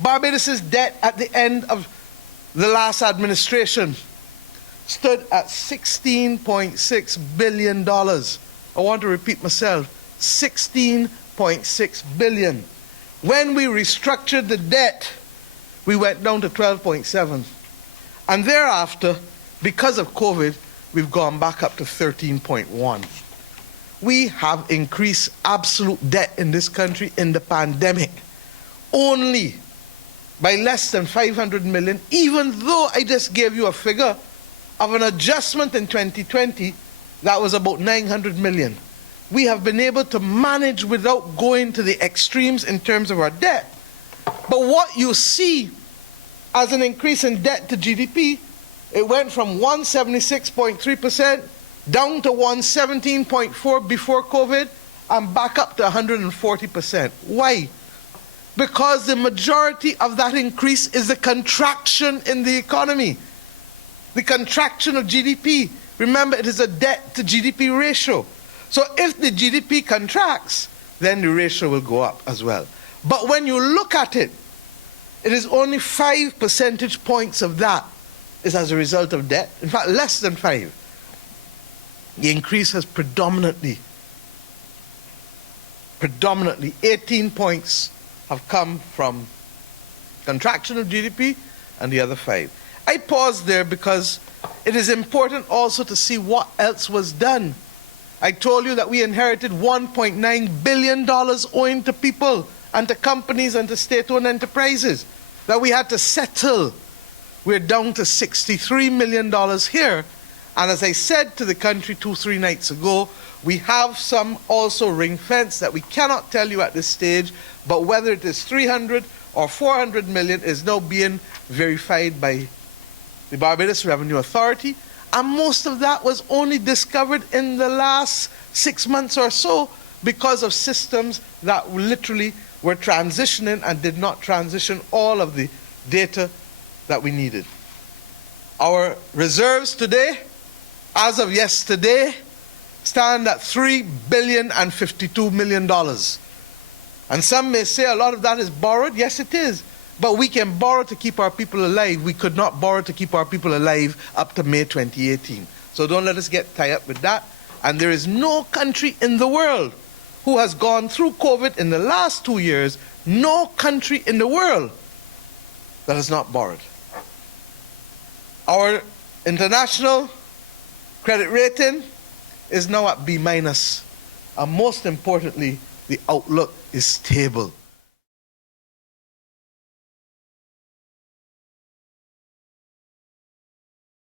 Barbados' debt at the end of the last administration stood at $16.6 billion. I want to repeat myself, $16.6 billion. When we restructured the debt, we went down to 12.7. And thereafter, because of COVID, we've gone back up to 13.1. We have increased absolute debt in this country in the pandemic only by less than 500 million, even though I just gave you a figure of an adjustment in 2020 that was about 900 million. We have been able to manage without going to the extremes in terms of our debt. But what you see as an increase in debt to GDP, it went from 176.3% down to 117.4% before COVID and back up to 140%. Why? Because the majority of that increase is the contraction in the economy, the contraction of GDP. Remember, it is a debt to GDP ratio. So if the GDP contracts, then the ratio will go up as well. But when you look at it, it is only 5 percentage points of that is as a result of debt. In fact, less than 5. The increase has predominantly 18 points have come from contraction of GDP and the other 5. I pause there because it is important also to see what else was done. I told you that we inherited $1.9 billion owing to people and to companies and to state-owned enterprises that we had to settle. We're down to $63 million here. And as I said to the country 2-3 nights ago, we have some also ring fence that we cannot tell you at this stage, but whether it is 300 or 400 million is now being verified by the Barbados Revenue Authority. And most of that was only discovered in the last 6 months or so because of systems that literally were transitioning and did not transition all of the data that we needed. Our reserves today, as of yesterday, stand at $3.052 billion. And some may say a lot of that is borrowed. Yes, it is. But we can borrow to keep our people alive. We could not borrow to keep our people alive up to May 2018. So don't let us get tied up with that. And there is no country in the world who has gone through COVID in the last 2 years, no country in the world that has not borrowed. Our international credit rating is now at B-. And most importantly, the outlook is stable.